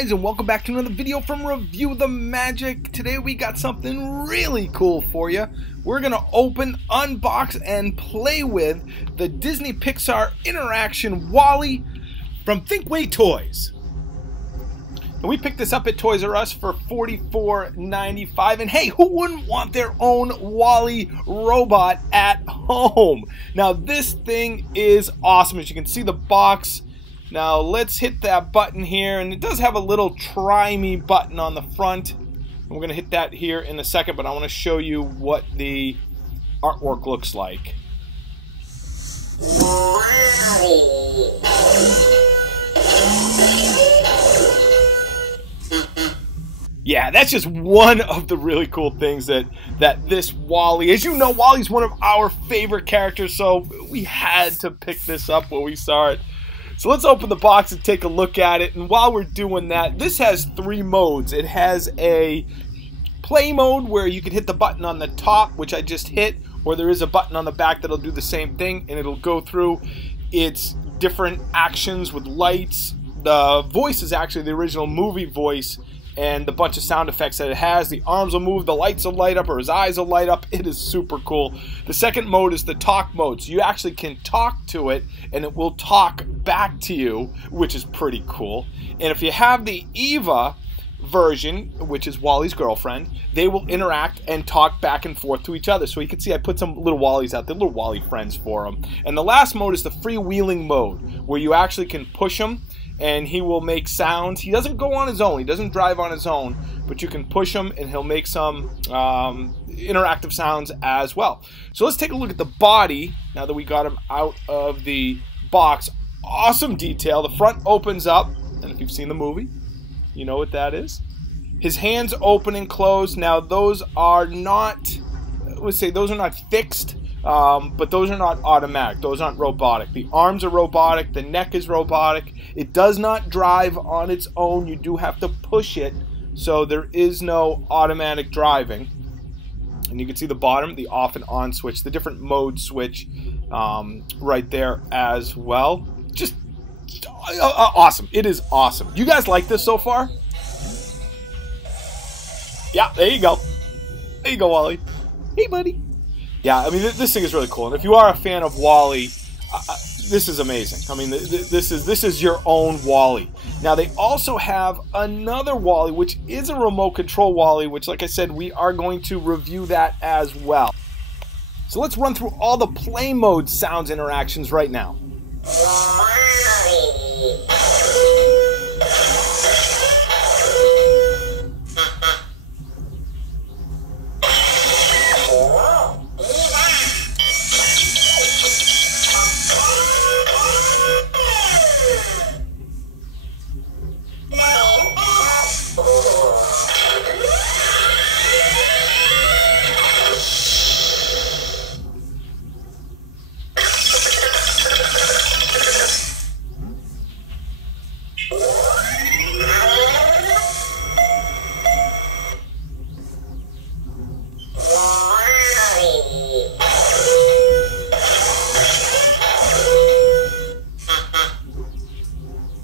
guys, and welcome back to another video from Review the Magic. Today we got something really cool for you. We're going to open, unbox, and play with the Disney Pixar interaction WALL-E from Thinkway Toys. And we picked this up at Toys R Us for $44.95. And hey, who wouldn't want their own WALL-E robot at home? Now this thing is awesome. As you can see the box. Now let's hit that button here, and it does have a little try me button on the front. We're going to hit that here in a second, but I want to show you what the artwork looks like. Yeah, that's just one of the really cool things that this WALL-E, as you know, WALL-E's one of our favorite characters, so we had to pick this up when we saw it. So let's open the box and take a look at it. And while we're doing that, this has three modes. It has a play mode where you can hit the button on the top, which I just hit, or there is a button on the back that'll do the same thing, and it'll go through its different actions with lights. The voice is actually the original movie voice, and the bunch of sound effects that it has. The arms will move, the lights will light up, or his eyes will light up. It is super cool. The second mode is the talk mode. So you actually can talk to it, and it will talk back to you, which is pretty cool. And if you have the Eva version, which is WALL-E's girlfriend, they will interact and talk back and forth to each other. So you can see I put some little WALL-E's out there, little WALL-E friends for them. And the last mode is the freewheeling mode, where you actually can push him, and he will make sounds. He doesn't go on his own. He doesn't drive on his own, but you can push him, and he'll make some interactive sounds as well. So let's take a look at the body now that we got him out of the box. Awesome detail. The front opens up, and if you've seen the movie, you know what that is. His hands open and close. Now those are not, let's say those are not fixed. But those are not automatic. Those aren't robotic. The arms are robotic. The neck is robotic. It does not drive on its own. You do have to push it. So there is no automatic driving. And you can see the bottom, the off and on switch, the different mode switch right there as well. Just awesome. It is awesome. You guys like this so far? Yeah, there you go. There you go, WALL-E. Hey, buddy. Yeah, I mean, this thing is really cool. And if you are a fan of WALL-E, this is amazing. I mean, this is your own WALL-E. Now, they also have another WALL-E, which is a remote control WALL-E, which, like I said, we are going to review that as well. So let's run through all the play mode sounds interactions right now.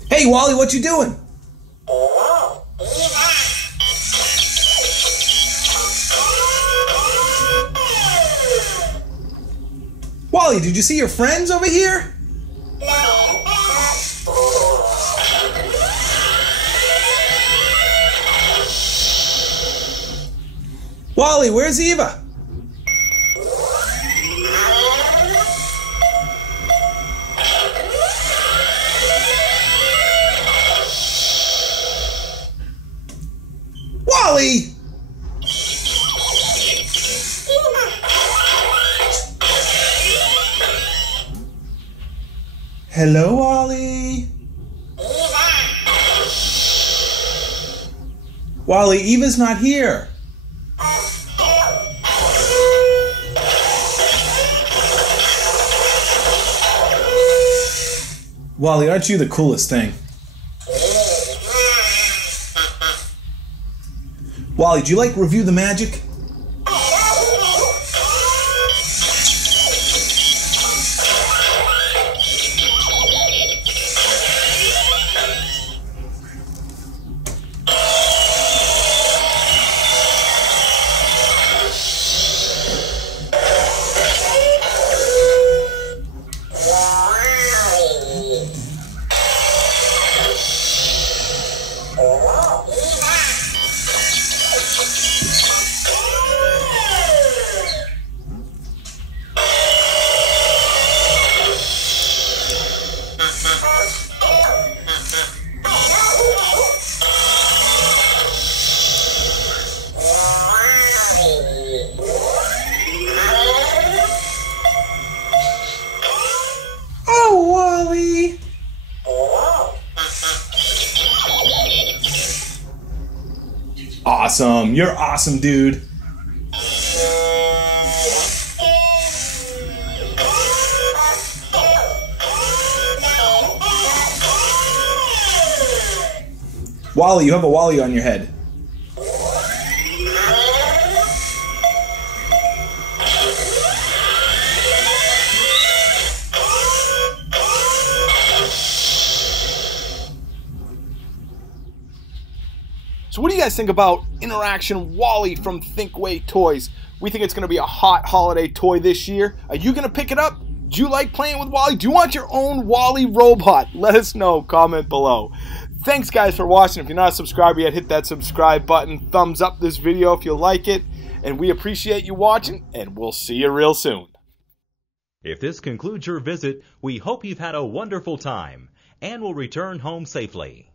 Hey, WALL-E, what you doing? WALL-E, did you see your friends over here? WALL-E, where's Eva? WALL-E! Hello, WALL-E. WALL-E, Eva's not here. WALL-E, aren't you the coolest thing? WALL-E, do you like Review the Magic? Awesome. You're awesome, dude. Wally, you have a Wally on your head. So what do you guys think about Interaction Wally from Thinkway Toys? We think it's going to be a hot holiday toy this year. Are you going to pick it up? Do you like playing with Wally? Do you want your own Wally robot? Let us know. Comment below. Thanks, guys, for watching. If you're not subscribed yet, hit that subscribe button. Thumbs up this video if you like it. And we appreciate you watching, and we'll see you real soon. If this concludes your visit, we hope you've had a wonderful time and will return home safely.